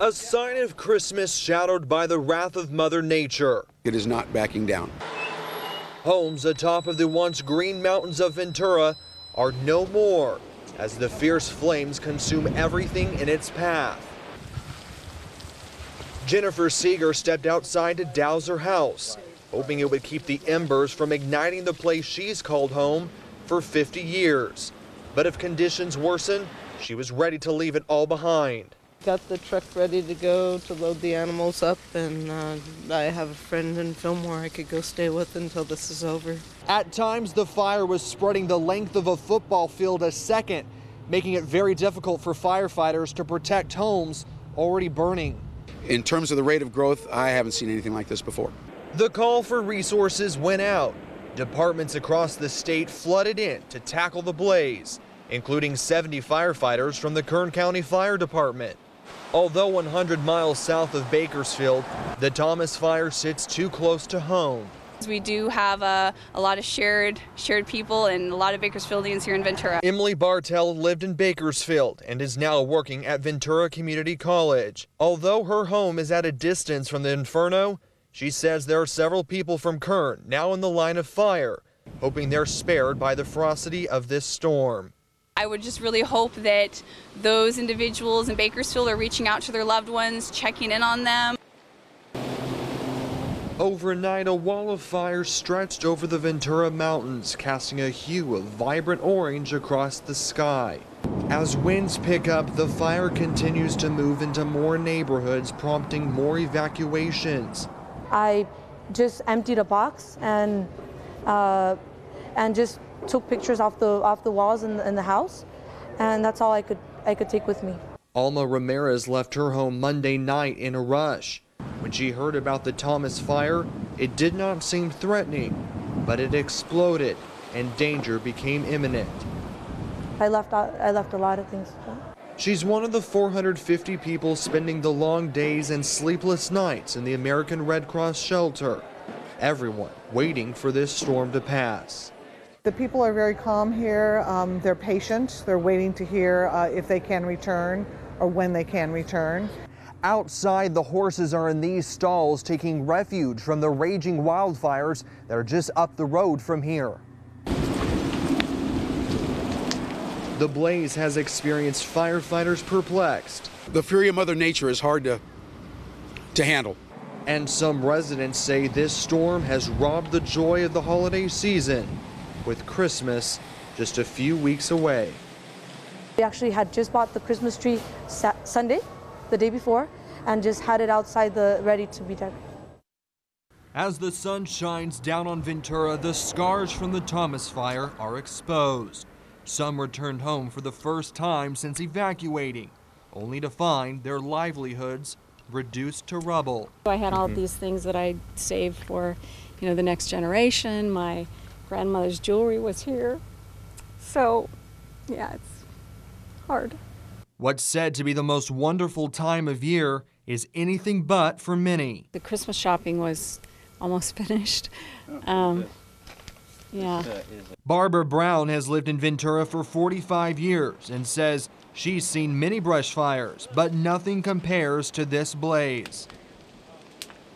A sign of Christmas shadowed by the wrath of Mother Nature. It is not backing down. Homes atop of the once green mountains of Ventura are no more as the fierce flames consume everything in its path. Jennifer Seeger stepped outside to douse her house, hoping it would keep the embers from igniting the place she's called home for 50 years. But if conditions worsen, she was ready to leave it all behind. Got the truck ready to go to load the animals up, and I have a friend in Fillmore I could go stay with until this is over. At times, the fire was spreading the length of a football field a second, making it very difficult for firefighters to protect homes already burning. In terms of the rate of growth, I haven't seen anything like this before. The call for resources went out. Departments across the state flooded in to tackle the blaze, including 70 firefighters from the Kern County Fire Department. Although 100 miles south of Bakersfield, the Thomas fire sits too close to home. We do have a lot of shared people and a lot of Bakersfieldians here in Ventura. Emily Bartell lived in Bakersfield and is now working at Ventura Community College. Although her home is at a distance from the inferno, she says there are several people from Kern now in the line of fire, hoping they're spared by the ferocity of this storm. I would just really hope that those individuals in Bakersfield are reaching out to their loved ones, checking in on them. Overnight, a wall of fire stretched over the Ventura Mountains, casting a hue of vibrant orange across the sky. As winds pick up, the fire continues to move into more neighborhoods, prompting more evacuations. I just emptied a box and just took pictures off the walls in the house, and that's all I could take with me. Alma Ramirez left her home Monday night in a rush. When she heard about the Thomas fire, it did not seem threatening, but it exploded and danger became imminent. I left a lot of things. She's one of the 450 people spending the long days and sleepless nights in the American Red Cross shelter. Everyone waiting for this storm to pass. The people are very calm here. They're patient. They're waiting to hear if they can return or when they can return. Outside, the horses are in these stalls taking refuge from the raging wildfires that are just up the road from here. The blaze has experienced firefighters perplexed. The fury of Mother Nature is hard to handle. And some residents say this storm has robbed the joy of the holiday season, with Christmas just a few weeks away. We actually had just bought the Christmas tree Sunday, the day before, and just had it outside ready to be decorated. As the sun shines down on Ventura, the scars from the Thomas fire are exposed. Some returned home for the first time since evacuating, only to find their livelihoods reduced to rubble. I had all these things that I saved for, the next generation. My grandmother's jewelry was here. So, yeah, it's hard. What's said to be the most wonderful time of year is anything but for many. The Christmas shopping was almost finished. Yeah. Barbara Brown has lived in Ventura for 45 years and says she's seen many brush fires, but nothing compares to this blaze.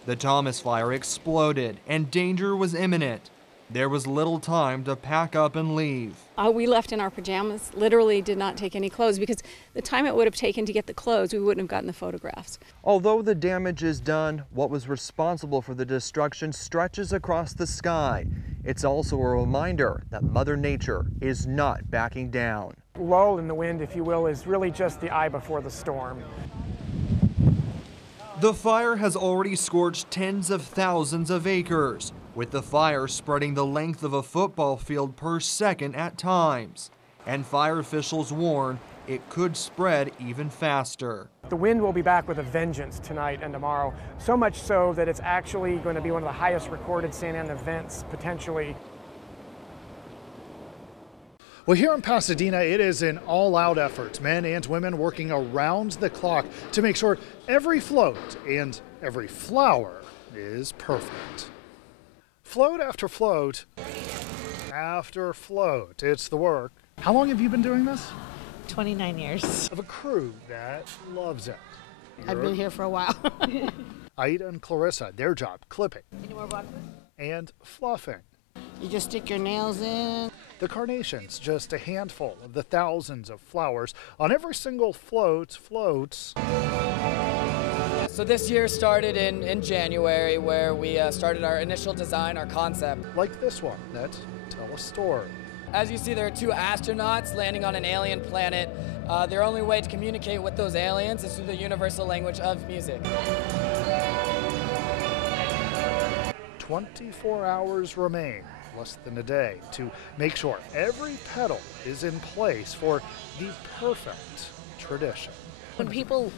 The Thomas fire exploded and danger was imminent. There was little time to pack up and leave. We left in our pajamas, literally did not take any clothes, because the time it would have taken to get the clothes, we wouldn't have gotten the photographs. Although the damage is done, what was responsible for the destruction stretches across the sky. It's also a reminder that Mother Nature is not backing down. Lull in the wind, if you will, is really just the eye before the storm. The fire has already scorched tens of thousands of acres, with the fire spreading the length of a football field per second at times. And fire officials warn it could spread even faster. The wind will be back with a vengeance tonight and tomorrow, so much so that it's actually going to be one of the highest recorded San Ana events, potentially. Well, here in Pasadena, it is an all-out effort. Men and women working around the clock to make sure every float and every flower is perfect. Float after float after float. It's the work. How long have you been doing this? 29 years. Of a crew that loves it. I've been here for a while. Aida and Clarissa, their job, clipping Any more boxes? and fluffing. You just stick your nails in. The carnations, just a handful of the thousands of flowers on every single floats. So this year started in January, where we started our initial design, our concept. Like this one that tell a story. As you see, there are two astronauts landing on an alien planet. Their only way to communicate with those aliens is through the universal language of music. 24 hours remain, less than a day, to make sure every petal is in place for the perfect tradition. When people,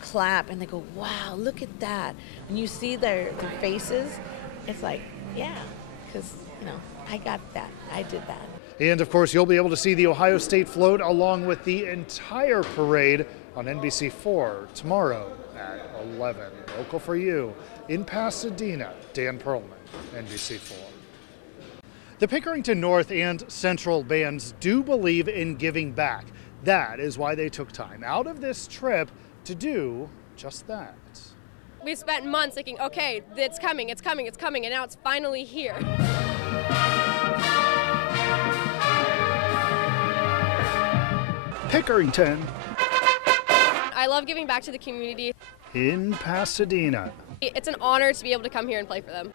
clap and they go, wow, look at that. When you see their faces, it's like, yeah, because, I got that. I did that. And of course, you'll be able to see the Ohio State float along with the entire parade on NBC4 tomorrow at 11. Local for you in Pasadena, Dan Perlman, NBC4. The Pickerington North and Central bands do believe in giving back. That is why they took time out of this trip to do just that. We spent months thinking, okay, it's coming, and now it's finally here. Pickerington. I love giving back to the community. In Pasadena. It's an honor to be able to come here and play for them.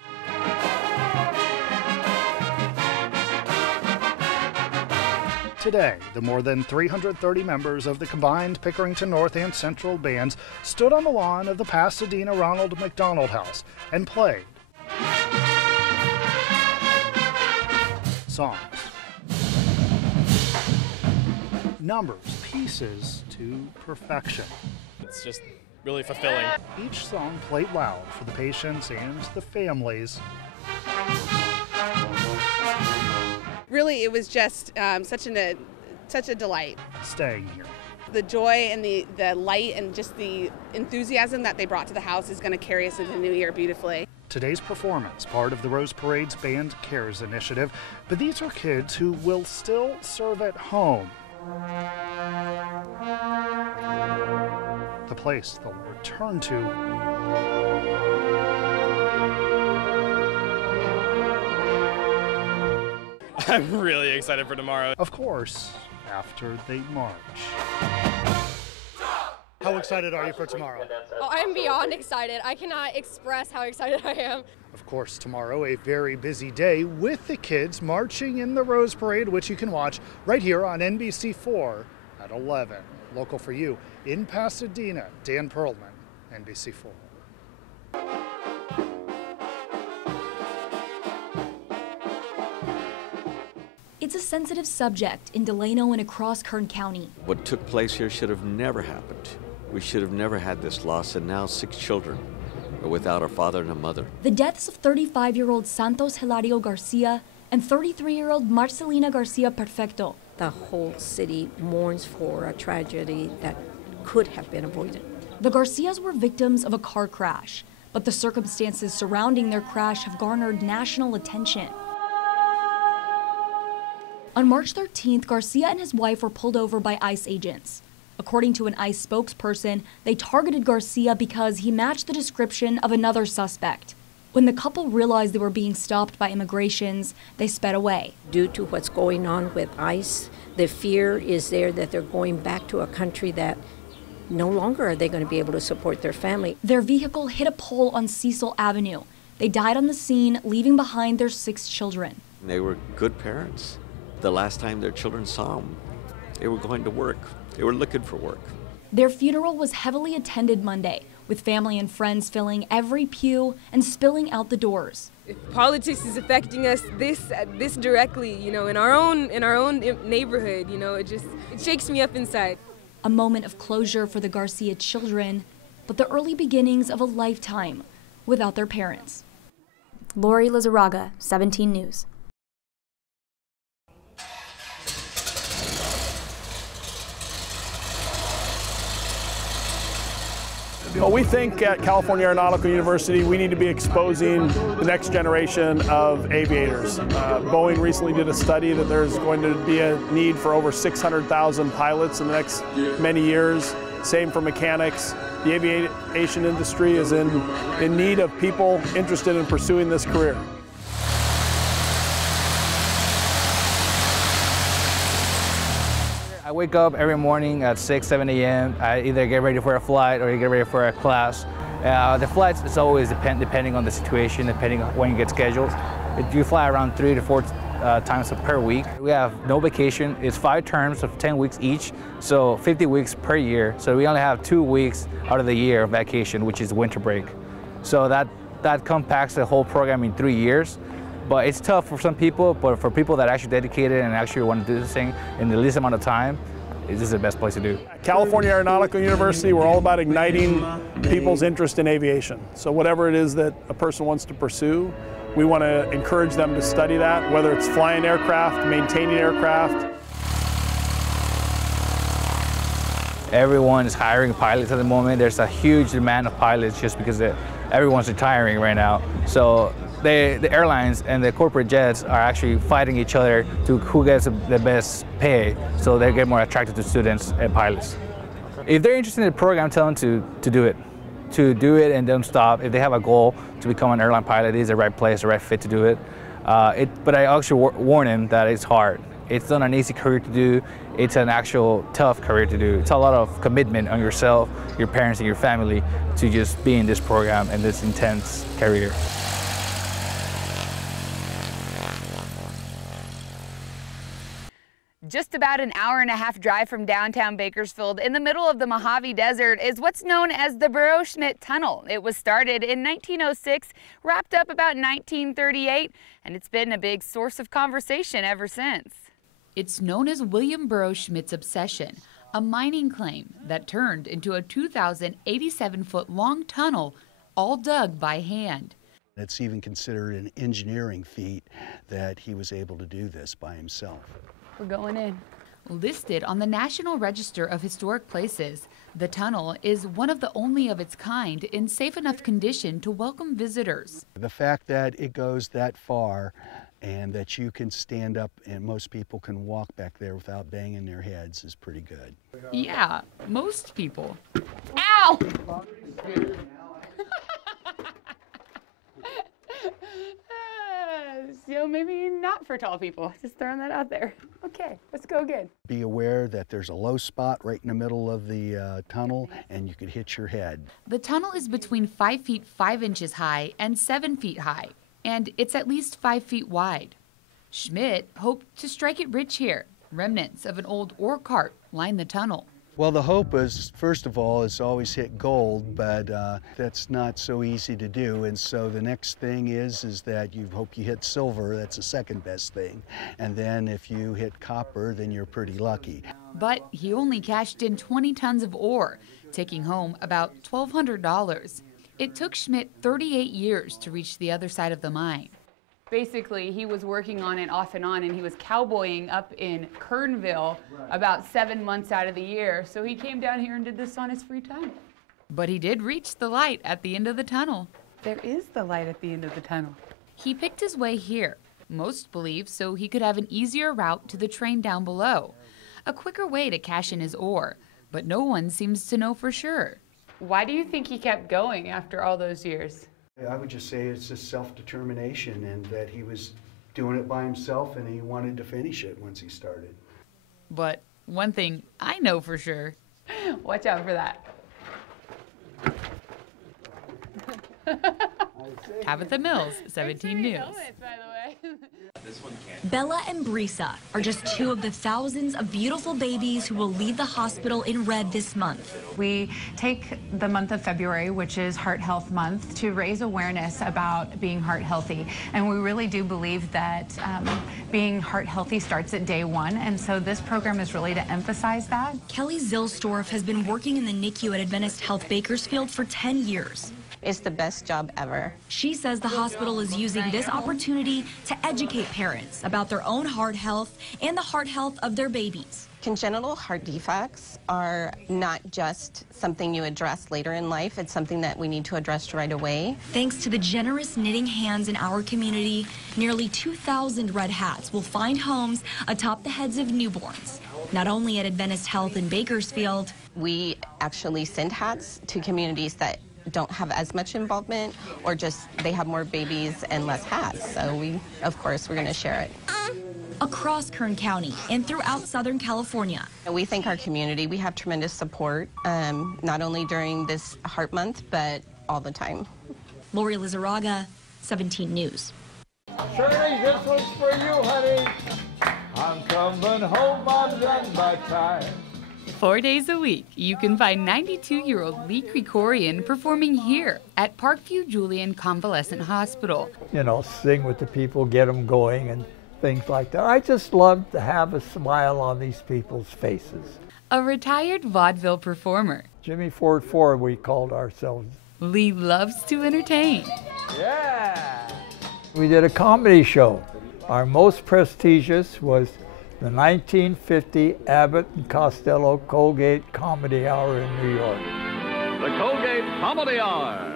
Today, the more than 330 members of the combined Pickerington North and Central bands stood on the lawn of the Pasadena Ronald McDonald House and played songs, numbers, pieces to perfection. It's just really fulfilling. Each song played loud for the patients and the families. Really, it was just such a delight. Staying here. The joy and the light and just the enthusiasm that they brought to the house is going to carry us into the new year beautifully. Today's performance, part of the Rose Parade's Band Cares initiative, but these are kids who will still serve at home. The place they'll return to. I'm really excited for tomorrow. Of course, after they march. How excited are you for tomorrow? Oh, I'm beyond excited. I cannot express how excited I am. Of course, tomorrow a very busy day with the kids marching in the Rose Parade, which you can watch right here on NBC4 at 11. Local for you in Pasadena, Dan Perlman, NBC4. It's a sensitive subject in Delano and across Kern County. What took place here should have never happened. We should have never had this loss, and now 6 children are without a father and a mother. The deaths of 35-year-old Santos Hilario Garcia and 33-year-old Marcelina Garcia Perfecto. The whole city mourns for a tragedy that could have been avoided. The Garcias were victims of a car crash, but the circumstances surrounding their crash have garnered national attention. On March 13th, Garcia and his wife were pulled over by ICE agents. According to an ICE spokesperson, they targeted Garcia because he matched the description of another suspect. When the couple realized they were being stopped by immigrations, they sped away. Due to what's going on with ICE, the fear is there that they're going back to a country that no longer are they going to be able to support their family. Their vehicle hit a pole on Cecil Avenue. They died on the scene, leaving behind their 6 children. They were good parents. The last time their children saw them, they were going to work. They were looking for work. Their funeral was heavily attended Monday, with family and friends filling every pew and spilling out the doors. If politics is affecting us this directly, in our own neighborhood, it shakes me up inside. A moment of closure for the Garcia children, but the early beginnings of a lifetime without their parents. Lori Lizarraga, 17 News. Well, we think at California Aeronautical University we need to be exposing the next generation of aviators. Boeing recently did a study that there's going to be a need for over 600,000 pilots in the next many years. Same for mechanics. The aviation industry is in need of people interested in pursuing this career. I wake up every morning at 6, 7 a.m. I either get ready for a flight or get ready for a class. The flights is always depending on the situation, depending on when you get scheduled. You fly around 3 to 4 times per week. We have no vacation. It's 5 terms of 10 weeks each, so 50 weeks per year. So we only have 2 weeks out of the year of vacation, which is winter break. So that compacts the whole program in 3 years. But it's tough for some people, but for people that are actually dedicated and actually want to do this thing in the least amount of time, this is the best place to do. At California Aeronautical University, we're all about igniting people's interest in aviation. So whatever it is that a person wants to pursue, we want to encourage them to study that, whether it's flying aircraft, maintaining aircraft. Everyone is hiring pilots at the moment. There's a huge demand of pilots just because everyone's retiring right now. So the airlines and the corporate jets are actually fighting each other to who gets the best pay, so they get more attracted to students and pilots. If they're interested in the program, tell them to do it. To do it and don't stop. If they have a goal to become an airline pilot, it is the right place, the right fit to do it. But I actually warn them that it's hard. It's not an easy career to do. It's an actual tough career to do. It's a lot of commitment on yourself, your parents, and your family to just be in this program and this intense career. Just about an hour-and-a-half drive from downtown Bakersfield, in the middle of the Mojave Desert, is what's known as the Burrow-Schmidt Tunnel. It was started in 1906, wrapped up about 1938, and it's been a big source of conversation ever since. It's known as William Burrow-Schmidt's obsession, a mining claim that turned into a 2,087-foot-long tunnel, all dug by hand. It's even considered an engineering feat that he was able to do this by himself. We're going in. Listed on the National Register of Historic Places, the tunnel is one of the only of its kind in safe enough condition to welcome visitors. The fact that it goes that far and that you can stand up and most people can walk back there without banging their heads is pretty good. Yeah, most people. Ow! So maybe not for tall people, just throwing that out there. Okay, let's go again. Be aware that there's a low spot right in the middle of the tunnel and you could hit your head. The tunnel is between 5 feet 5 inches high and 7 feet high, and it's at least 5 feet wide. Schmidt hoped to strike it rich here. Remnants of an old ore cart line the tunnel. Well, the hope is, first of all, is always hit gold, but that's not so easy to do. And so the next thing is that you hope you hit silver. That's the second best thing. And then if you hit copper, then you're pretty lucky. But he only cashed in 20 tons of ore, taking home about $1,200. It took Schmidt 38 years to reach the other side of the mine. Basically, he was working on it off and on, and he was cowboying up in Kernville about 7 months out of the year. So he came down here and did this on his free time. But he did reach the light at the end of the tunnel. There is the light at the end of the tunnel. He picked his way here, most believe so he could have an easier route to the train down below. A quicker way to cash in his ore, but no one seems to know for sure. Why do you think he kept going after all those years? I would just say it's just self-determination and that he was doing it by himself and he wanted to finish it once he started. But one thing I know for sure. Watch out for that. Tabitha Mills, 17 News. Bella and Brisa are just two of the thousands of beautiful babies who will leave the hospital in red this month. We take the month of February, which is Heart Health Month, to raise awareness about being heart healthy. And we really do believe that being heart healthy starts at day one. And so this program is really to emphasize that. Kelly Zilstorf has been working in the NICU at Adventist Health Bakersfield for 10 years. It's the best job ever. She says the hospital is using this opportunity to educate parents about their own heart health and the heart health of their babies. Congenital heart defects are not just something you address later in life. It's something that we need to address right away. Thanks to the generous knitting hands in our community, nearly 2,000 red hats will find homes atop the heads of newborns, not only at Adventist Health in Bakersfield, We actually send hats to communities that don't have as much involvement, or just they have more babies and less hats. So of course, we're going to share it. Across Kern County and throughout Southern California. We thank our community. We have tremendous support, not only during this Heart Month, but all the time. Lori Lizarraga, 17 News. Shirley, this one's for you, honey. I'm coming home, I'm done by time. 4 days a week, you can find 92-year-old Lee Krikorian performing here at Parkview Julian Convalescent Hospital. You know, sing with the people, get them going, and things like that. I just love to have a smile on these people's faces. A retired vaudeville performer. Jimmy Ford 4, we called ourselves. Lee loves to entertain. Yeah! We did a comedy show. Our most prestigious was the 1950 Abbott and Costello Colgate Comedy Hour in New York. The Colgate Comedy Hour.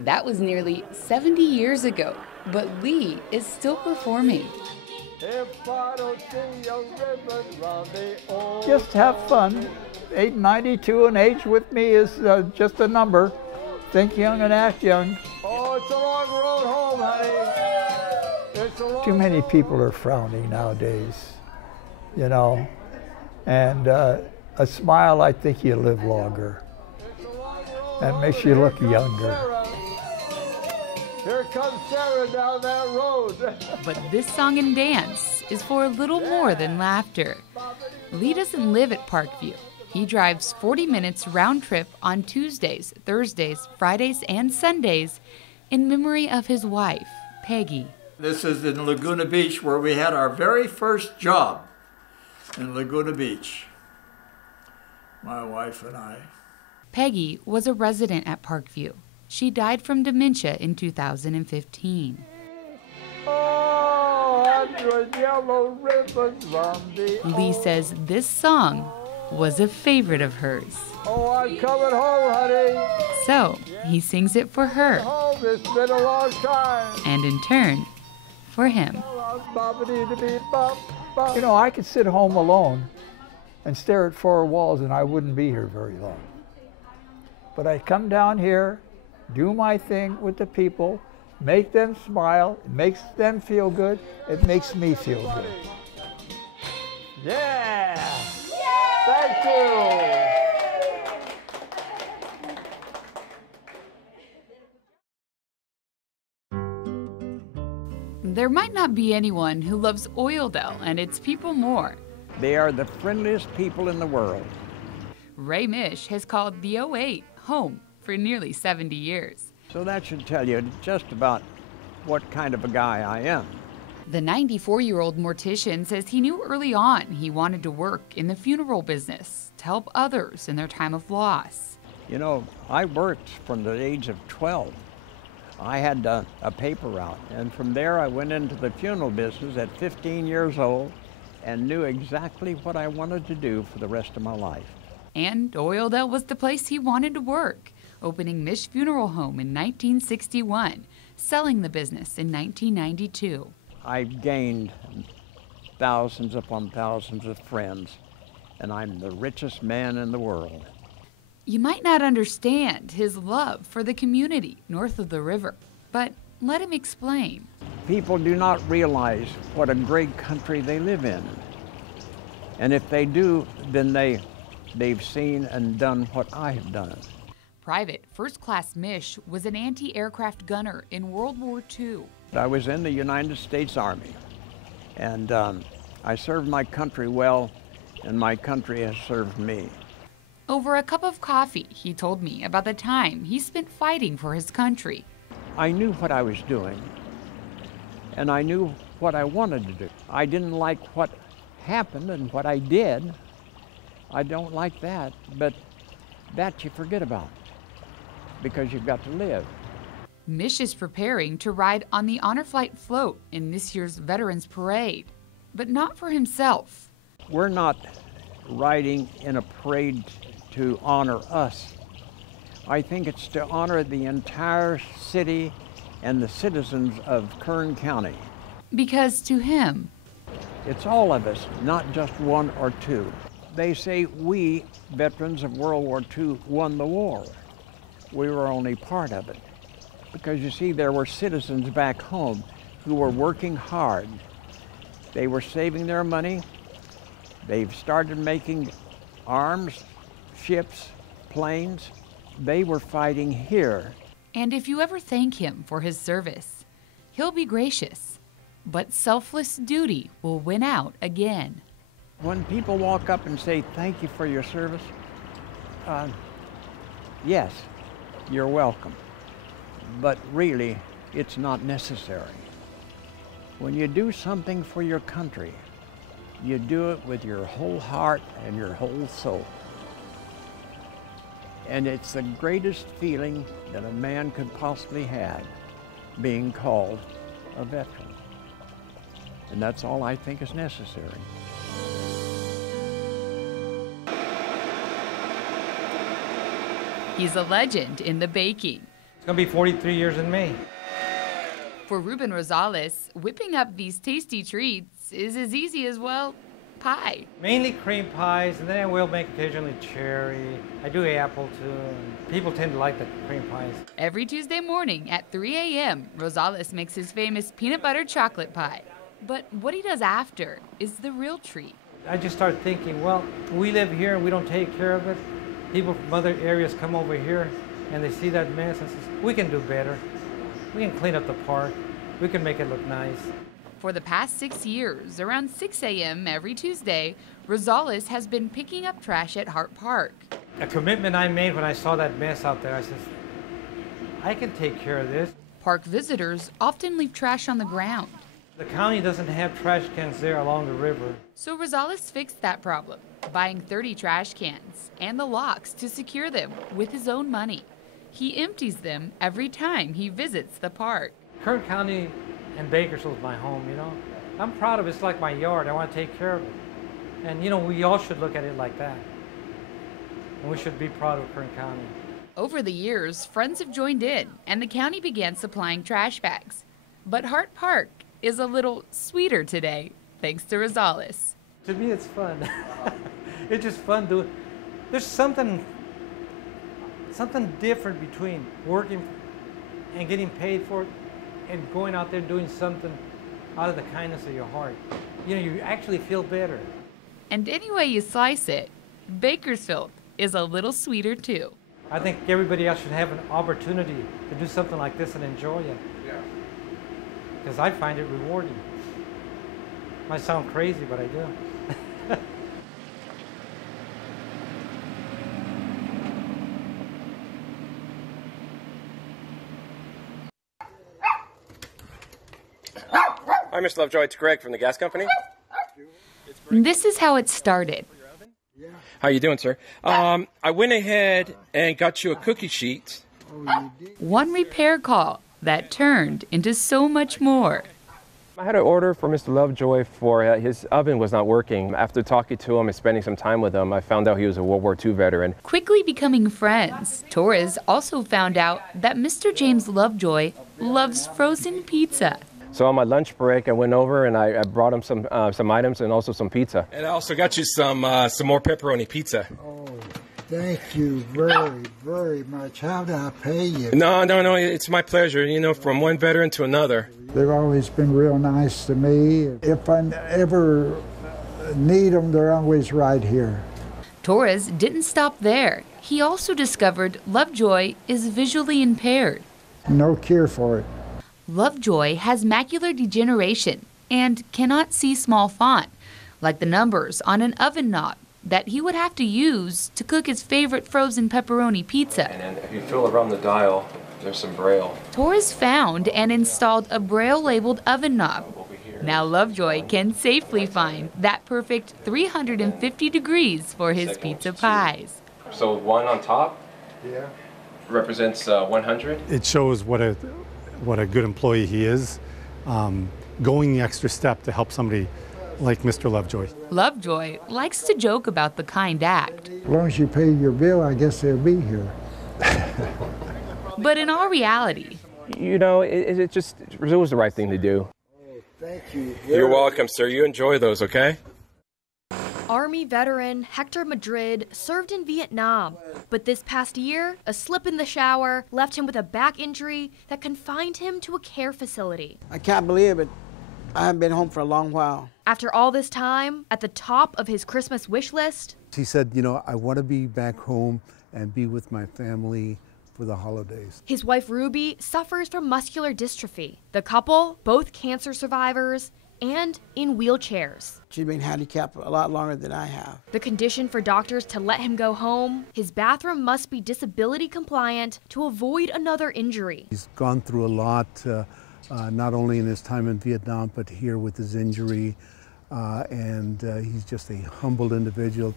That was nearly 70 years ago, but Lee is still performing. If I don't see a ribbon round the old Just have fun. 92 and age with me is just a number. Think young and act young. Oh, it's a long road home, honey. It's a long Too many people are frowning nowadays, you know. And a smile, I think you live longer. And makes you look younger. Here comes Sarah down that road. But this song and dance is for a little more than laughter. Lee doesn't live at Parkview. He drives 40 minutes round trip on Tuesdays, Thursdays, Fridays, and Sundays in memory of his wife, Peggy. This is in Laguna Beach, where we had our very first job in Laguna Beach, my wife and I. Peggy was a resident at Parkview. She died from dementia in 2015. Oh, 100 yellow ribbons round the Lee says this song was a favorite of hers. Oh, I'm coming home, honey. So he sings it for her. Home, it's been a long time. And in turn, for him. You know, I could sit home alone and stare at four walls and I wouldn't be here very long. But I come down here, do my thing with the people, make them smile, it makes them feel good, it makes me feel good. Yeah! Thank you! There might not be anyone who loves Oildale and its people more. They are the friendliest people in the world. Ray Mish has called the 08 home for nearly 70 years. So that should tell you just about what kind of a guy I am. The 94-year-old mortician says he knew early on he wanted to work in the funeral business to help others in their time of loss. You know, I worked from the age of 12. I had a paper route, and from there I went into the funeral business at 15 years old and knew exactly what I wanted to do for the rest of my life. And Oildale was the place he wanted to work, opening Mish Funeral Home in 1961, selling the business in 1992. I've gained thousands upon thousands of friends, and I'm the richest man in the world. You might not understand his love for the community north of the river, but let him explain. People do not realize what a great country they live in. And if they do, then they've seen and done what I have done. Private First Class Mish was an anti-aircraft gunner in World War II. I was in the United States Army, and I served my country well, and my country has served me. Over a cup of coffee, he told me about the time he spent fighting for his country. I knew what I was doing, and I knew what I wanted to do. I didn't like what happened and what I did. I don't like that, but that you forget about, because you've got to live. Mish is preparing to ride on the Honor Flight float in this year's Veterans Parade, but not for himself. We're not riding in a parade to honor us. I think it's to honor the entire city and the citizens of Kern County. Because to him, It's all of us, not just one or two. They say we, veterans of World War II, won the war. We were only part of it. Because you see, there were citizens back home who were working hard. They were saving their money. They've started making arms, ships, planes. They were fighting here. And if you ever thank him for his service, he'll be gracious. But selfless duty will win out again. When people walk up and say, thank you for your service, yes, you're welcome. But really, it's not necessary. When you do something for your country, you do it with your whole heart and your whole soul. And it's the greatest feeling that a man could possibly have, being called a veteran. And that's all I think is necessary. He's a legend in the baking. It's going to be 43 years in May. For Ruben Rosales, whipping up these tasty treats is as easy as, well, pie. Mainly cream pies, and then I will make occasionally cherry. I do apple too, and people tend to like the cream pies. Every Tuesday morning at 3 a.m., Rosales makes his famous peanut butter chocolate pie. But what he does after is the real treat. I just start thinking, well, we live here and we don't take care of it. People from other areas come over here and they see that mess and says, we can do better. We can clean up the park. We can make it look nice. For the past 6 years, around 6 a.m. every Tuesday, Rosales has been picking up trash at Hart Park. A commitment I made when I saw that mess out there, I said, I can take care of this. Park visitors often leave trash on the ground. The county doesn't have trash cans there along the river. So Rosales fixed that problem, buying 30 trash cans and the locks to secure them with his own money. He empties them every time he visits the park. Kern County and Bakersfield is my home, you know. I'm proud of it. It's like my yard. I want to take care of it. And, you know, we all should look at it like that. And we should be proud of Kern County. Over the years, friends have joined in, and the county began supplying trash bags. But Hart Park is a little sweeter today, thanks to Rosales. To me, it's fun. It's just fun doing. There's something different between working and getting paid for it and going out there doing something out of the kindness of your heart. You know, you actually feel better. And any way you slice it, Bakersfield is a little sweeter too. I think everybody else should have an opportunity to do something like this and enjoy it. Yeah. Because I find it rewarding. Might sound crazy, but I do. Hi, Mr. Lovejoy. It's Greg from the gas company. This is how it started. How you doing, sir? I went ahead and got you a cookie sheet. One repair call that turned into so much more. I had an order for Mr. Lovejoy for his oven was not working. After talking to him and spending some time with him, I found out he was a World War II veteran. Quickly becoming friends, Torres also found out that Mr. James Lovejoy loves frozen pizza. So on my lunch break, I went over and I brought him some items and also some pizza. And I also got you some more pepperoni pizza. Oh, thank you very, very much. How do I pay you? No, it's my pleasure, you know, from one veteran to another. They've always been real nice to me. If I ever need them, they're always right here. Torres didn't stop there. He also discovered Lovejoy is visually impaired. No cure for it. Lovejoy has macular degeneration and cannot see small font, like the numbers on an oven knob that he would have to use to cook his favorite frozen pepperoni pizza. And then if you feel around the dial, there's some braille. Torres found and installed a braille-labeled oven knob. Now Lovejoy can safely find that perfect 350 degrees for his pizza pies. So one on top represents 100. It shows what a good employee he is, going the extra step to help somebody like Mr. Lovejoy. Lovejoy likes to joke about the kind act. As long as you pay your bill, I guess they'll be here. But in all reality, you know, it was the right thing to do. Thank you. You're welcome, sir. You enjoy those, okay? Army veteran Hector Madrid served in Vietnam, but this past year, a slip in the shower left him with a back injury that confined him to a care facility. I can't believe it. I haven't been home for a long while. After all this time, at the top of his Christmas wish list, he said, you know, I want to be back home and be with my family for the holidays. His wife Ruby suffers from muscular dystrophy. The couple, both cancer survivors, and in wheelchairs. She's been handicapped a lot longer than I have. The condition for doctors to let him go home, his bathroom must be disability compliant to avoid another injury. He's gone through a lot, not only in his time in Vietnam, but here with his injury, and he's just a humble individual.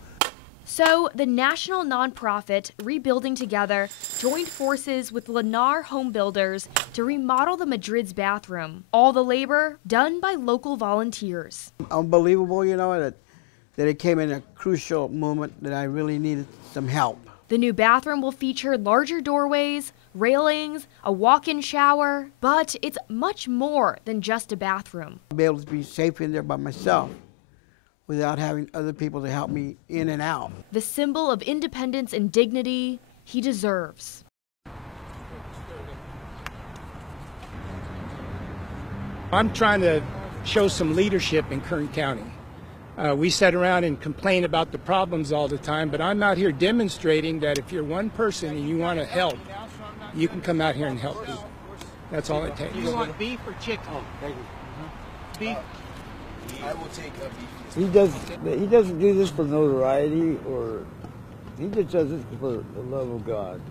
So the national nonprofit Rebuilding Together joined forces with Lennar Home Builders to remodel the Madrid's bathroom. All the labor done by local volunteers. Unbelievable, you know, that it came in a crucial moment that I really needed some help. The new bathroom will feature larger doorways, railings, a walk-in shower, but it's much more than just a bathroom. I'll be able to be safe in there by myself without having other people to help me in and out. The symbol of independence and dignity he deserves. I'm trying to show some leadership in Kern County. We sit around and complain about the problems all the time, but I'm out here demonstrating that if you're one person and you want to help, you can come out here and help people. That's all it takes. Do you want beef or chicken? Oh, thank you. Beef? I will take a beef. He doesn't do this for notoriety, or he just does this for the love of God.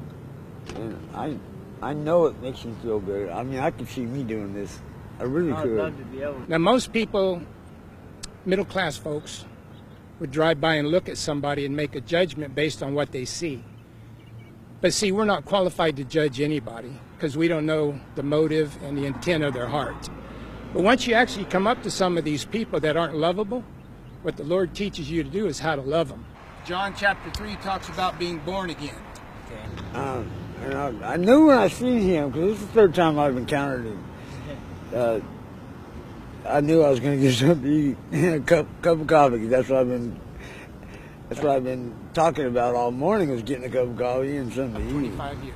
And I know it makes him feel better. I mean, I could see me doing this. I really could. I'd love to be able to. Now, most people, middle-class folks, would drive by and look at somebody and make a judgment based on what they see. But see, we're not qualified to judge anybody because we don't know the motive and the intent of their heart. But once you actually come up to some of these people that aren't lovable, what the Lord teaches you to do is how to love them. John chapter 3 talks about being born again. Okay. And I knew when I seen him, because this is the third time I've encountered him, I knew I was going to get something to eat, a cup of coffee. That's what I've been talking about all morning, was getting a cup of coffee and something to eat. 25 years.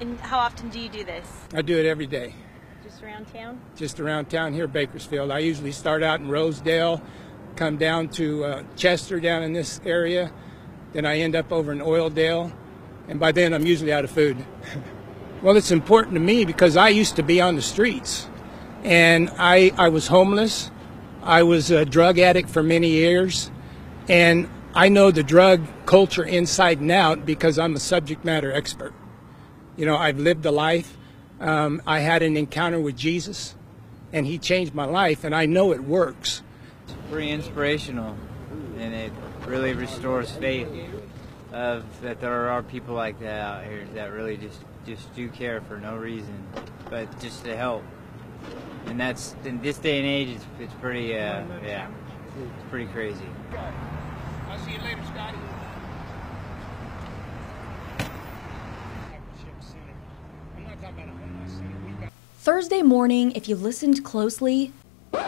And how often do you do this? I do it every day. Just around town? Just around town here, Bakersfield. I usually start out in Rosedale, come down to Chester down in this area, then I end up over in Oildale, and by then I'm usually out of food. Well, it's important to me because I used to be on the streets, and I was homeless. I was a drug addict for many years, and I know the drug culture inside and out because I'm a subject matter expert. You know, I've lived a life. I had an encounter with Jesus, and he changed my life, and I know it works. It's pretty inspirational, and it really restores faith of that there are people like that out here that really just do care for no reason, but just to help. And that's, in this day and age, it's pretty, yeah, it's pretty crazy. I'll see you later, Scotty. Thursday morning, if you listened closely, we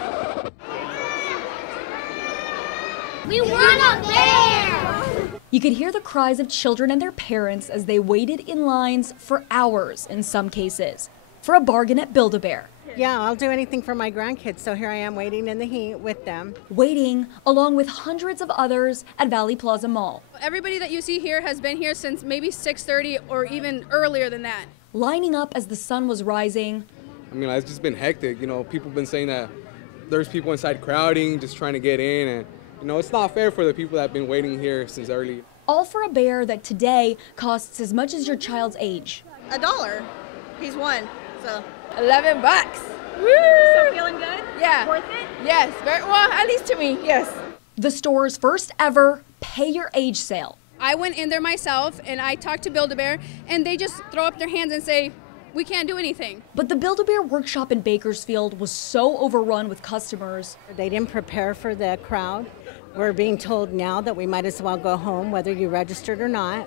want a bear! You could hear the cries of children and their parents as they waited in lines for hours in some cases for a bargain at Build-A-Bear. Yeah, I'll do anything for my grandkids, so here I am waiting in the heat with them. Waiting along with hundreds of others at Valley Plaza Mall. Everybody that you see here has been here since maybe 6:30 or even earlier than that. Lining up as the sun was rising. I mean, it's just been hectic. You know, people have been saying that there's people inside crowding, just trying to get in, and you know, it's not fair for the people that have been waiting here since early. All for a bear that today costs as much as your child's age. $1. He's one, so. $11. Woo! So feeling good? Yeah. Worth it? Yes, very well, at least to me, yes. The store's first ever pay your age sale. I went in there myself and I talked to Build-A-Bear, and they just throw up their hands and say, we can't do anything. But the Build-A-Bear workshop in Bakersfield was so overrun with customers. They didn't prepare for the crowd. We're being told now that we might as well go home, whether you registered or not.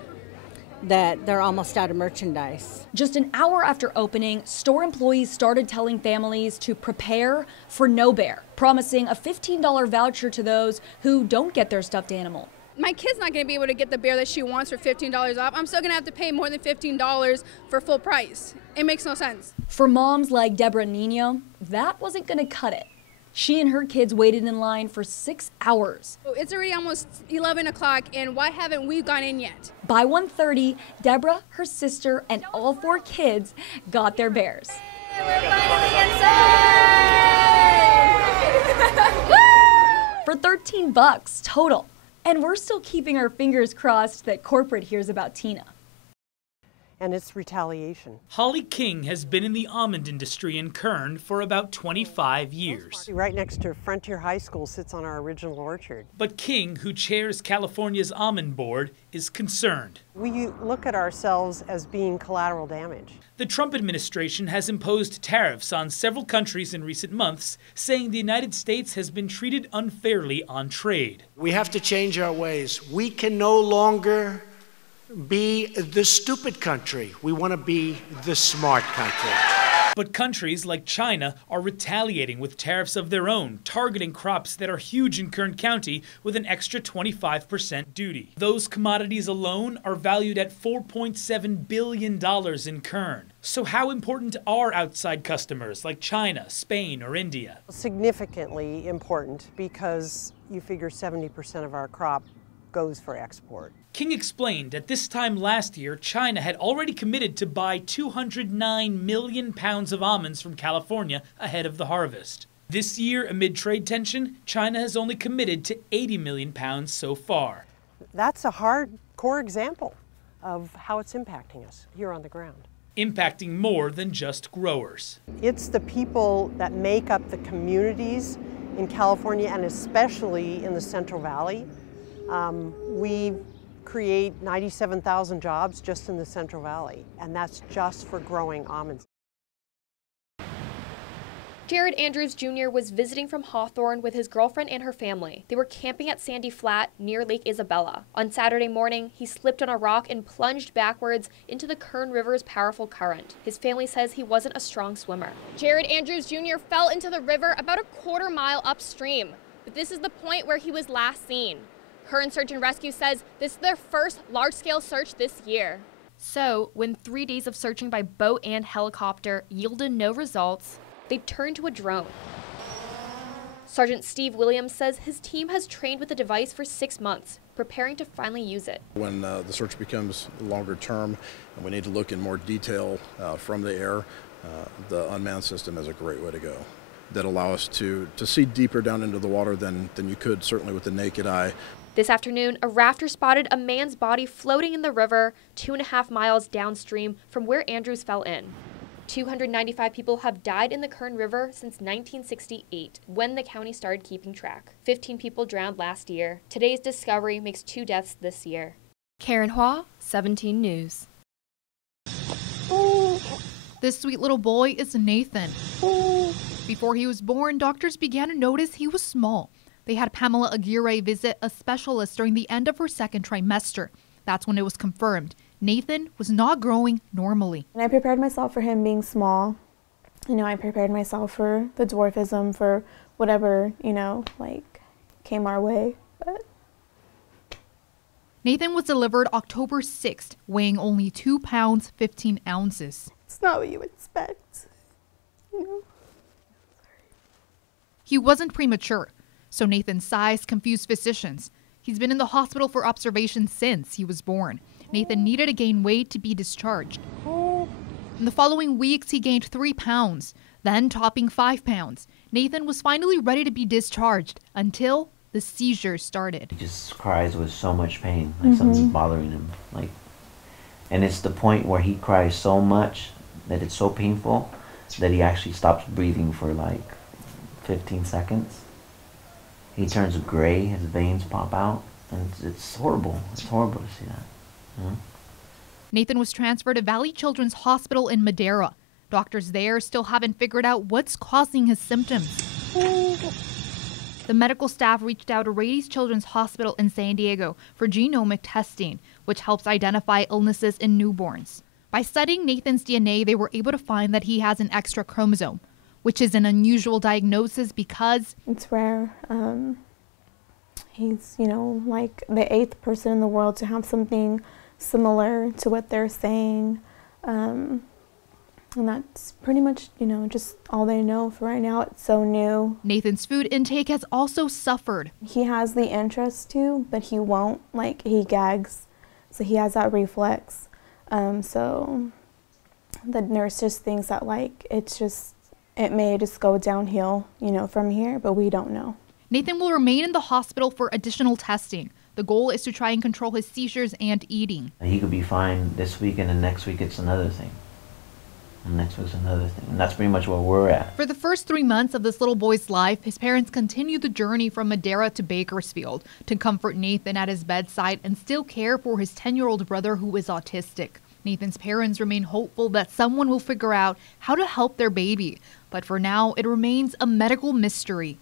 that they're almost out of merchandise. Just an hour after opening, store employees started telling families to prepare for no bear, promising a $15 voucher to those who don't get their stuffed animal. My kid's not going to be able to get the bear that she wants for $15 off. I'm still going to have to pay more than $15 for full price. It makes no sense. For moms like Deborah Nino, that wasn't going to cut it. She and her kids waited in line for 6 hours. It's already almost 11 o'clock, and why haven't we gone in yet? By 1:30, Deborah, her sister, and all 4 kids got their bears. For $13 total. And we're still keeping our fingers crossed that corporate hears about Tina. And it's retaliation. Holly King has been in the almond industry in Kern for about 25 years. Right next to Frontier High School sits on our original orchard. But King, who chairs California's almond board, is concerned. We look at ourselves as being collateral damage. The Trump administration has imposed tariffs on several countries in recent months, saying the United States has been treated unfairly on trade. We have to change our ways. We can no longer be the stupid country. We want to be the smart country. But countries like China are retaliating with tariffs of their own, targeting crops that are huge in Kern County with an extra 25% duty. Those commodities alone are valued at $4.7 billion in Kern. So how important are outside customers like China, Spain, or India? Significantly important, because you figure 70% of our crop goes for export. King explained at this time last year, China had already committed to buy 209 million pounds of almonds from California ahead of the harvest. This year, amid trade tension, China has only committed to 80 million pounds so far. That's a hardcore example of how it's impacting us here on the ground. Impacting more than just growers. It's the people that make up the communities in California, and especially in the Central Valley. We create 97,000 jobs just in the Central Valley, and that's just for growing almonds. Jared Andrews Jr. was visiting from Hawthorne with his girlfriend and her family. They were camping at Sandy Flat near Lake Isabella. On Saturday morning, he slipped on a rock and plunged backwards into the Kern River's powerful current. His family says he wasn't a strong swimmer. Jared Andrews Jr. fell into the river about a quarter mile upstream, but this is the point where he was last seen. Kern Search and Rescue says this is their first large-scale search this year. So, when 3 days of searching by boat and helicopter yielded no results, they turned to a drone. Sergeant Steve Williams says his team has trained with the device for 6 months, preparing to finally use it. When the search becomes longer term and we need to look in more detail from the air, the unmanned system is a great way to go. That allow us to see deeper down into the water than you could certainly with the naked eye. This afternoon, a rafter spotted a man's body floating in the river 2.5 miles downstream from where Andrews fell in. 295 people have died in the Kern River since 1968, when the county started keeping track. 15 people drowned last year. Today's discovery makes 2 deaths this year. Karen Hua, 17 News. This sweet little boy is Nathan. Before he was born, doctors began to notice he was small. They had Pamela Aguirre visit a specialist during the end of her 2nd trimester. That's when it was confirmed. Nathan was not growing normally. And I prepared myself for him being small. I prepared myself for the dwarfism, for whatever, came our way. But Nathan was delivered October 6th, weighing only 2 pounds, 15 ounces. It's not what you expect. He wasn't premature, so Nathan's size confused physicians. He's been in the hospital for observation since he was born. Nathan needed to gain weight to be discharged. In the following weeks, he gained 3 pounds, then topping 5 pounds. Nathan was finally ready to be discharged until the seizure started. He just cries with so much pain, like something's bothering him. And it's the point where he cries so much that it's so painful that he actually stops breathing for 15 seconds. He turns gray, his veins pop out, and it's horrible. It's horrible to see that. Nathan was transferred to Valley Children's Hospital in Madera. Doctors there still haven't figured out what's causing his symptoms. The medical staff reached out to Rady's Children's Hospital in San Diego for genomic testing, which helps identify illnesses in newborns. By studying Nathan's DNA, they were able to find that he has an extra chromosome, which is an unusual diagnosis because it's rare. He's, like the 8th person in the world to have something similar to what they're saying. And that's pretty much, just all they know for right now. It's so new. Nathan's food intake has also suffered. He has the interest to, but he won't. Like, he gags, so he has that reflex. So the nurse just thinks that, like, it may just go downhill, from here, but we don't know. Nathan will remain in the hospital for additional testing. The goal is to try and control his seizures and eating. He could be fine this week, and then next week it's another thing. And next week's another thing. And that's pretty much where we're at. For the first 3 months of this little boy's life, his parents continued the journey from Madera to Bakersfield to comfort Nathan at his bedside and still care for his 10-year-old brother who is autistic. Nathan's parents remain hopeful that someone will figure out how to help their baby. But for now, it remains a medical mystery.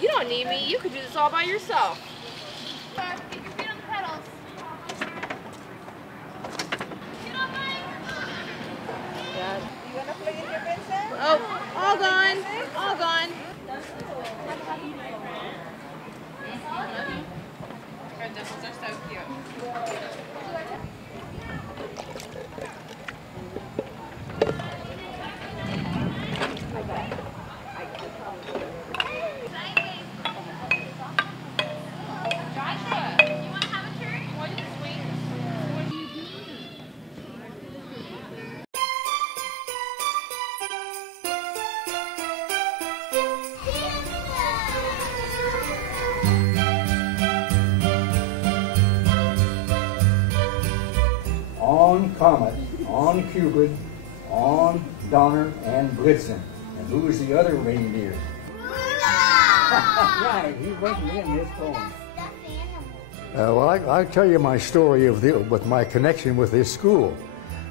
You don't need me. You could do this all by yourself. Keep your feet on the pedals. You gonna play in your Vincent? Oh, all gone. All gone. Her dimples are so cute. On Comet, on Cupid, on Donner, and Blitzen. And who was the other reindeer? Right, he wasn't in this poem. Well, I'll tell you my story with my connection with this school.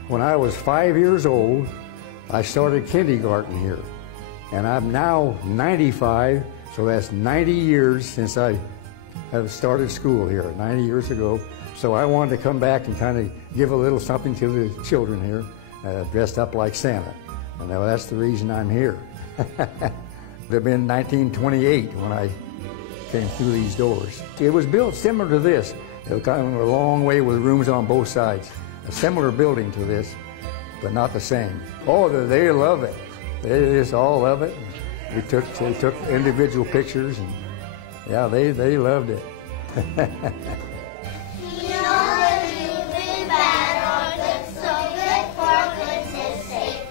When I was 5 years old, I started kindergarten here. And I'm now 95, so that's 90 years since I have started school here, 90 years ago. So I wanted to come back and kind of give a little something to the children here, dressed up like Santa. And that's the reason I'm here. It had been 1928 when I came through these doors. It was built similar to this. It was kind of a long way with rooms on both sides. A similar building to this, but not the same. Oh, they love it. They just all love it. They took individual pictures, and yeah, they loved it.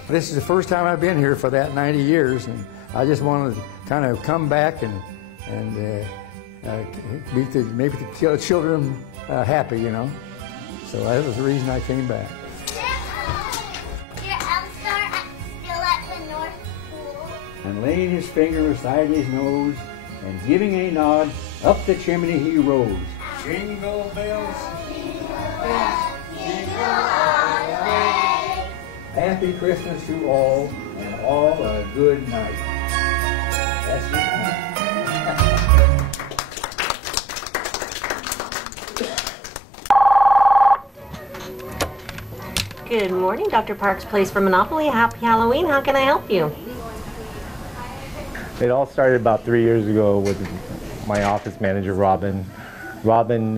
This is the first time I've been here for that 90 years, and I just wanted to kind of come back and make the children happy, you know. So that was the reason I came back. And laying his finger beside his nose, and giving a nod, up the chimney he rose. Jingle bells, jingle all the way. Happy Christmas to all, and all a good night. That's it. Good morning, Dr. Parks Place for Monopoly. Happy Halloween. How can I help you? It all started about 3 years ago with my office manager, Robin. Robin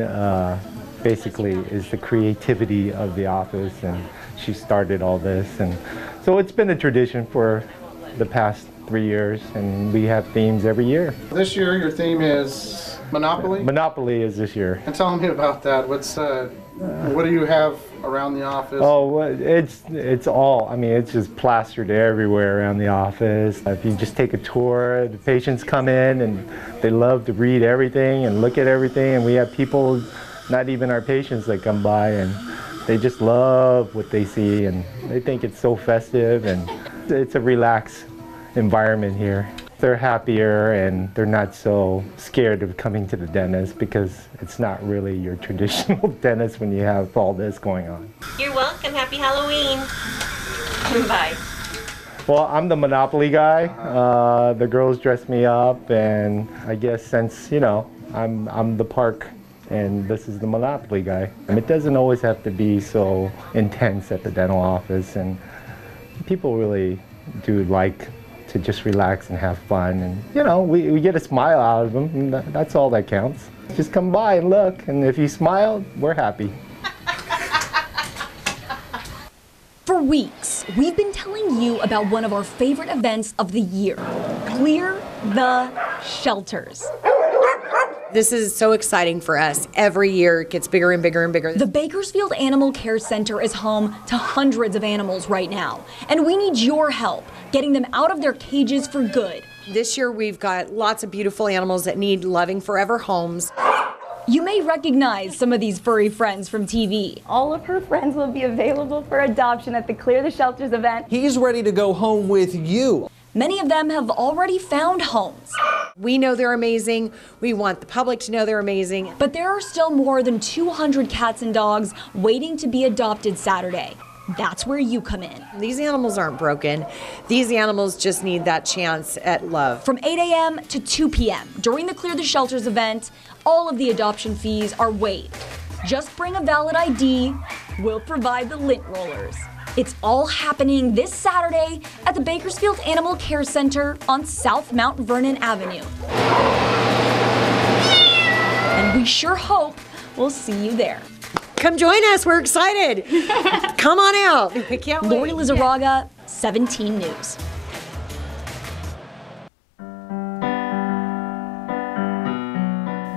basically is the creativity of the office, and she started all this. And so it's been a tradition for the past 3 years, and we have themes every year. This year your theme is Monopoly? Monopoly is this year. And tell me about that. What do you have around the office? Oh, it's all, I mean, it's just plastered everywhere around the office. If you just take a tour, the patients come in and they love to read everything and look at everything, and we have people, not even our patients, that come by and they just love what they see, and they think it's so festive, and it's a relaxed environment here. They're happier and they're not so scared of coming to the dentist, because it's not really your traditional dentist when you have all this going on. You're welcome. Happy Halloween. Bye. Well, I'm the Monopoly guy. The girls dress me up, and I guess since, you know, I'm the park and this is the Monopoly guy. And it doesn't always have to be so intense at the dental office, and people really do like to just relax and have fun, and you know, we get a smile out of them, and that's all that counts. Just come by and look, and if you smile, we're happy. For weeks, we've been telling you about one of our favorite events of the year, Clear the Shelters. This is so exciting for us. Every year it gets bigger and bigger and bigger. The Bakersfield Animal Care Center is home to hundreds of animals right now, and we need your help getting them out of their cages for good. This year we've got lots of beautiful animals that need loving forever homes. You may recognize some of these furry friends from TV. All of her friends will be available for adoption at the Clear the Shelters event. He's ready to go home with you. Many of them have already found homes. We know they're amazing. We want the public to know they're amazing. But there are still more than 200 cats and dogs waiting to be adopted Saturday. That's where you come in. These animals aren't broken. These animals just need that chance at love. From 8 a.m. to 2 p.m. during the Clear the Shelters event, all of the adoption fees are waived. Just bring a valid ID. We'll provide the lint rollers. It's all happening this Saturday at the Bakersfield Animal Care Center on South Mount Vernon Avenue. And we sure hope we'll see you there. Come join us. We're excited. Come on out. We can't wait. Lori Lizarraga, 17 News.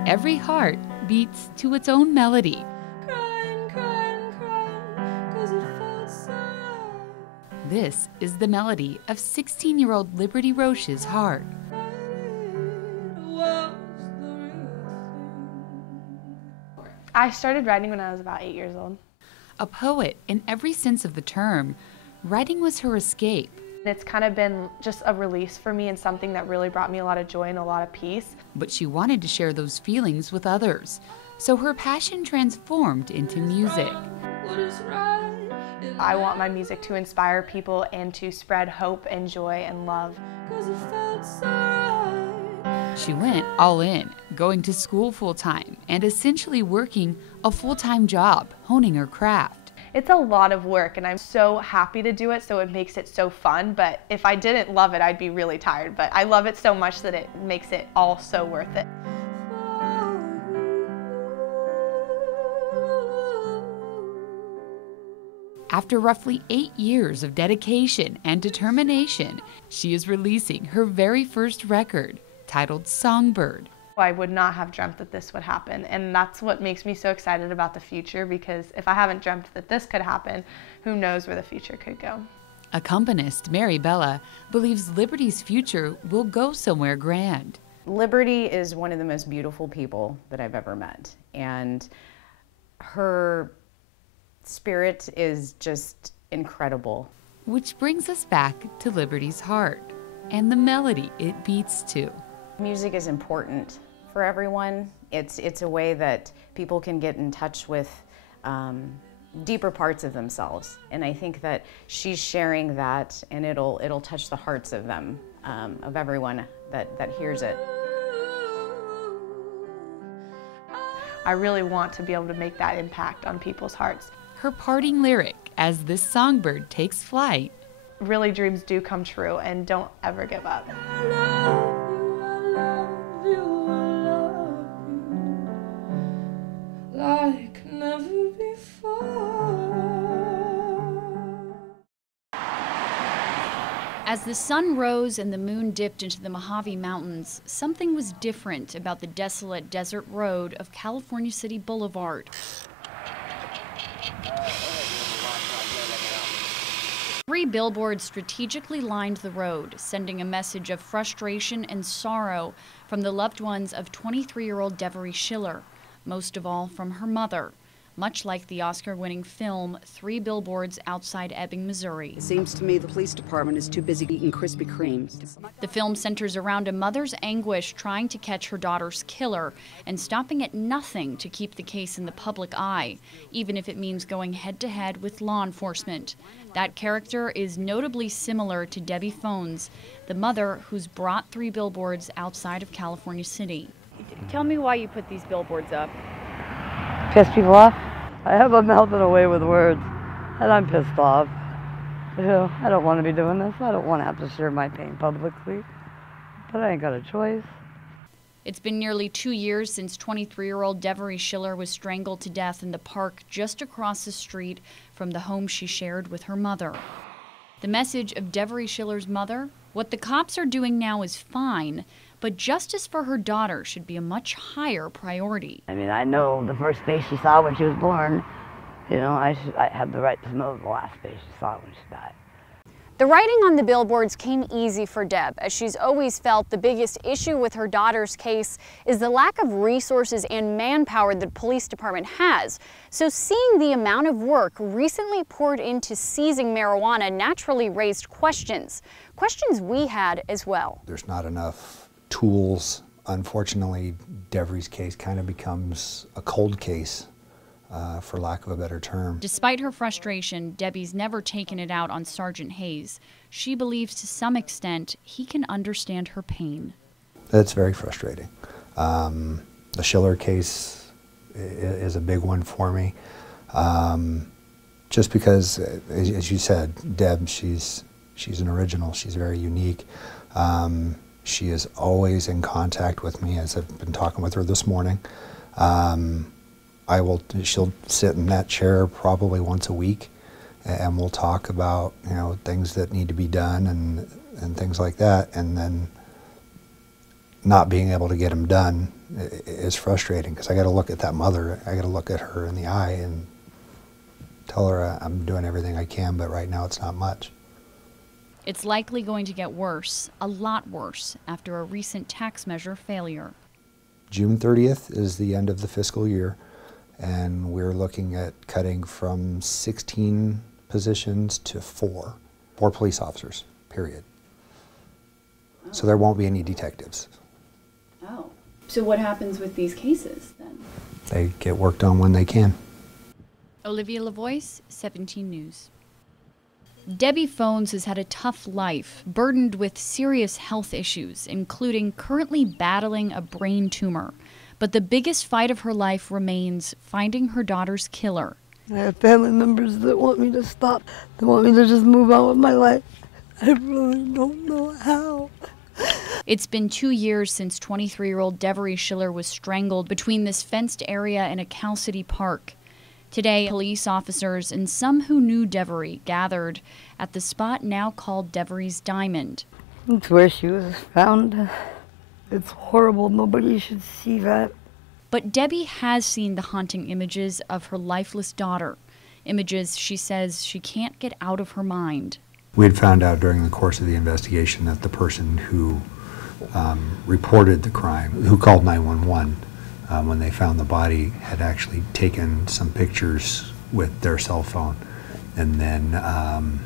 Every heart beats to its own melody. This is the melody of 16-year-old Liberty Roche's heart. I started writing when I was about 8 years old. A poet in every sense of the term, writing was her escape. It's kind of been just a release for me and something that really brought me a lot of joy and a lot of peace. But she wanted to share those feelings with others, so her passion transformed into music. I want my music to inspire people and to spread hope and joy and love. She went all in, going to school full-time and essentially working a full-time job, honing her craft. It's a lot of work, and I'm so happy to do it, so it makes it so fun. But if I didn't love it, I'd be really tired. But I love it so much that it makes it all so worth it. After roughly 8 years of dedication and determination, she is releasing her very first record, titled Songbird. I would not have dreamt that this would happen, and that's what makes me so excited about the future, because if I haven't dreamt that this could happen, who knows where the future could go. Accompanist Mary Bella believes Liberty's future will go somewhere grand. Liberty is one of the most beautiful people that I've ever met, and her spirit is just incredible. Which brings us back to Liberty's heart and the melody it beats to. Music is important for everyone. It's a way that people can get in touch with deeper parts of themselves, and I think that she's sharing that, and it'll touch the hearts of them, of everyone that hears it. I really want to be able to make that impact on people's hearts. Her parting lyric as this songbird takes flight. Really, dreams do come true, and don't ever give up. As the sun rose and the moon dipped into the Mojave Mountains, something was different about the desolate desert road of California City Boulevard. 3 billboards strategically lined the road, sending a message of frustration and sorrow from the loved ones of 23-year-old Devery Schiller, most of all from her mother. Much like the Oscar-winning film 3 Billboards Outside Ebbing, Missouri. It seems to me the police department is too busy eating Krispy Kremes. The film centers around a mother's anguish trying to catch her daughter's killer and stopping at nothing to keep the case in the public eye, even if it means going head-to-head with law enforcement. That character is notably similar to Debbie Phones, the mother who's brought 3 billboards outside of California City. Tell me why you put these billboards up. Piss people off? I have a mouth and a way with words, and I'm pissed off. You know, I don't want to be doing this. I don't want to have to share my pain publicly, but I ain't got a choice. It's been nearly 2 years since 23-year-old Devery Schiller was strangled to death in the park just across the street from the home she shared with her mother. The message of Devery Schiller's mother? What the cops are doing now is fine, but justice for her daughter should be a much higher priority. I mean, I know the first face she saw when she was born. You know, I have the right to know the last face she saw when she died. The writing on the billboards came easy for Deb, as she's always felt the biggest issue with her daughter's case is the lack of resources and manpower the police department has. So seeing the amount of work recently poured into seizing marijuana naturally raised questions. Questions we had as well. There's not enough tools. Unfortunately, Devery's case kind of becomes a cold case, for lack of a better term. Despite her frustration, Debbie's never taken it out on Sergeant Hayes. She believes to some extent he can understand her pain. It's very frustrating. The Schiller case is a big one for me. Just because, as you said, Deb, she's an original. She's very unique. She is always in contact with me, as I've been talking with her this morning. She'll sit in that chair probably once a week, and we'll talk about, you know, things that need to be done and things like that. And then not being able to get them done is frustrating, because I got to look at that mother. I got to look at her in the eye and tell her I'm doing everything I can, but right now it's not much. It's likely going to get worse, a lot worse, after a recent tax measure failure. June 30th is the end of the fiscal year, and we're looking at cutting from 16 positions to 4 police officers, period. Oh. So there won't be any detectives. Oh. So what happens with these cases then? They get worked on when they can. Olivia Lavoie, 17 News. Debbie Phones has had a tough life, burdened with serious health issues, including currently battling a brain tumor. But the biggest fight of her life remains finding her daughter's killer. I have family members that want me to stop. They want me to just move on with my life. I really don't know how. It's been 2 years since 23-year-old Devery Schiller was strangled between this fenced area and a Cal City park. Today, police officers and some who knew Devery gathered at the spot now called Devery's Diamond. It's where she was found. It's horrible. Nobody should see that. But Debbie has seen the haunting images of her lifeless daughter, images she says she can't get out of her mind. We had found out during the course of the investigation that the person who reported the crime, who called 911, when they found the body, had actually taken some pictures with their cell phone, and then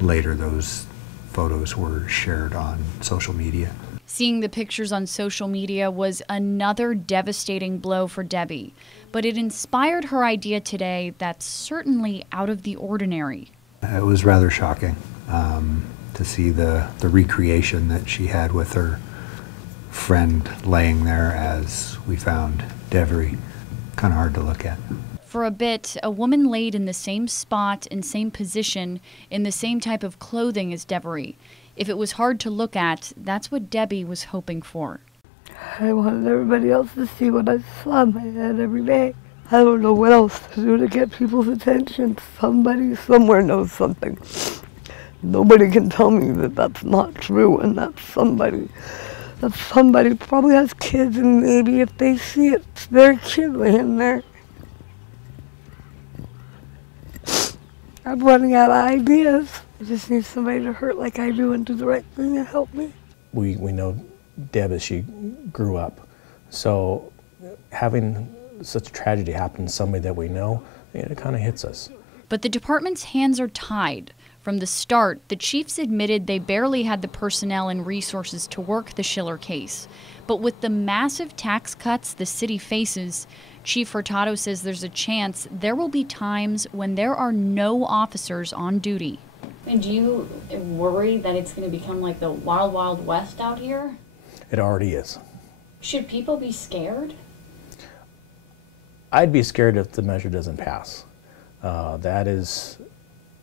later those photos were shared on social media. Seeing the pictures on social media was another devastating blow for Debbie, but it inspired her idea today that's certainly out of the ordinary. It was rather shocking to see the recreation that she had with her friend laying there as we found Devery. Kind of hard to look at. For a bit, a woman laid in the same spot and same position in the same type of clothing as Devery. If it was hard to look at, that's what Debbie was hoping for. I wanted everybody else to see what I saw in my head every day. I don't know what else to do to get people's attention. Somebody somewhere knows something. Nobody can tell me that that's not true, and that somebody probably has kids, and maybe if they see it, it's their kid laying there. I'm running out of ideas. I just need somebody to hurt like I do and do the right thing and help me. We know Deb as she grew up, so having such a tragedy happen to somebody that we know, it kind of hits us. But the department's hands are tied. From the start, the chiefs admitted they barely had the personnel and resources to work the Schiller case. But with the massive tax cuts the city faces, Chief Hurtado says there's a chance there will be times when there are no officers on duty. And do you worry that it's going to become like the wild, wild west out here? It already is. Should people be scared? I'd be scared if the measure doesn't pass. That is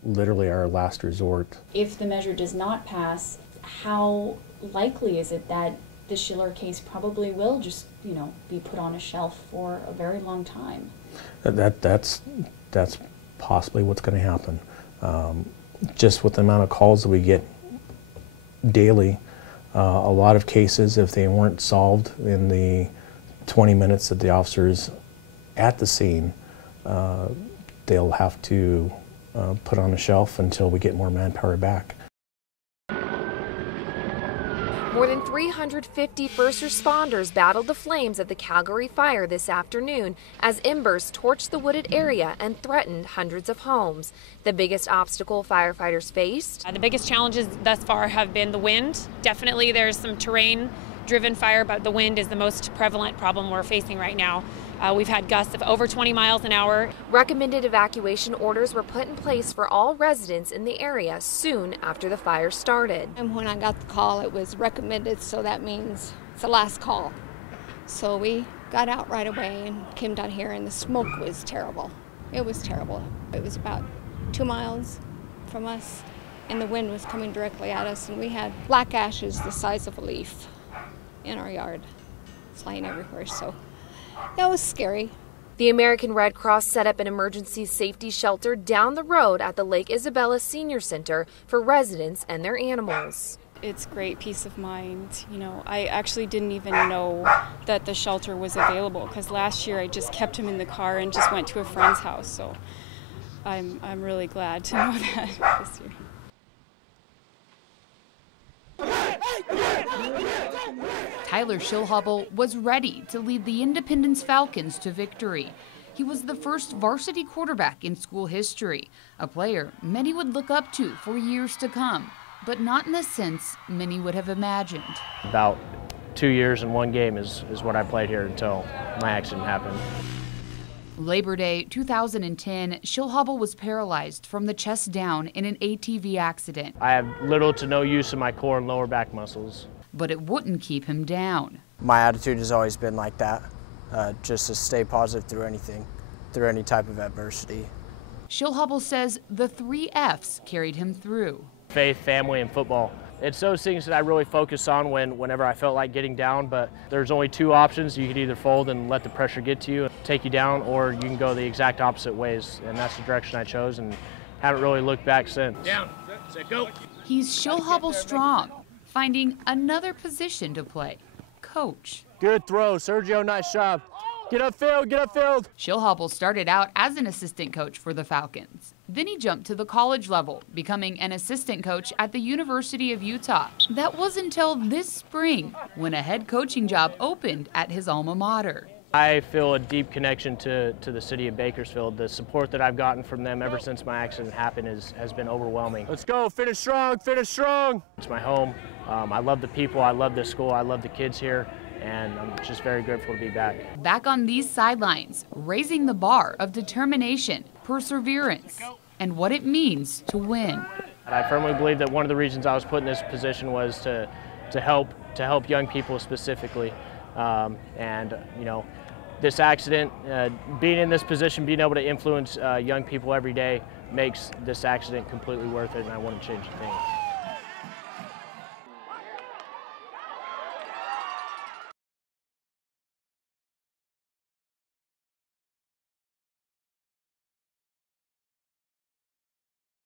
literally our last resort. If the measure does not pass, how likely is it that the Schiller case probably will just, be put on a shelf for a very long time? That's possibly what's going to happen. Just with the amount of calls that we get daily, a lot of cases, if they weren't solved in the 20 minutes that the officer's at the scene, they'll have to put on a shelf until we get more manpower back. More than 350 first responders battled the flames of the Calgary fire this afternoon as embers torched the wooded area and threatened hundreds of homes. The biggest obstacle firefighters faced? The biggest challenges thus far have been the wind. Definitely there's some terrain-driven fire, but the wind is the most prevalent problem we're facing right now. We've had gusts of over 20 miles an hour. Recommended evacuation orders were put in place for all residents in the area soon after the fire started. And when I got the call, it was recommended, so that means it's the last call. So we got out right away and came down here, and the smoke was terrible. It was terrible. It was about 2 miles from us, and the wind was coming directly at us, and we had black ashes the size of a leaf in our yard, flying everywhere, so that was scary. The American Red Cross set up an emergency safety shelter down the road at the Lake Isabella Senior Center for residents and their animals. It's great peace of mind. I actually didn't even know that the shelter was available because last year I just kept him in the car and just went to a friend's house. So I'm really glad to know that this year. Tyler Schillhubble was ready to lead the Independence Falcons to victory. He was the first varsity quarterback in school history, a player many would look up to for years to come, but not in the sense many would have imagined. About 2 years and 1 game is what I played here until my accident happened. Labor Day 2010, Schillhubble was paralyzed from the chest down in an ATV accident. I have little to no use in my core and lower back muscles. But it wouldn't keep him down. My attitude has always been like that, just to stay positive through anything, through any type of adversity. Schillhubble says the 3 F's carried him through. Faith, family, and football. It's those things that I really focus on whenever I felt like getting down, but there's only 2 options. You could either fold and let the pressure get to you, take you down, or you can go the exact opposite ways, and that's the direction I chose and haven't really looked back since. Down, set, go. He's Schillhubble strong, finding another position to play, coach. Good throw, Sergio, nice job. Get upfield, get upfield. Schillhubble started out as an assistant coach for the Falcons. Then he jumped to the college level, becoming an assistant coach at the University of Utah. That was until this spring, when a head coaching job opened at his alma mater. I feel a deep connection to the city of Bakersfield. The support that I've gotten from them ever since my accident happened has been overwhelming. Let's go, finish strong, finish strong. It's my home. I love the people, I love this school, I love the kids here, and I'm just very grateful to be back. Back on these sidelines, raising the bar of determination, perseverance, and what it means to win. I firmly believe that one of the reasons I was put in this position was to help young people specifically, and this accident, being in this position, being able to influence young people every day makes this accident completely worth it, and I wouldn't change a thing.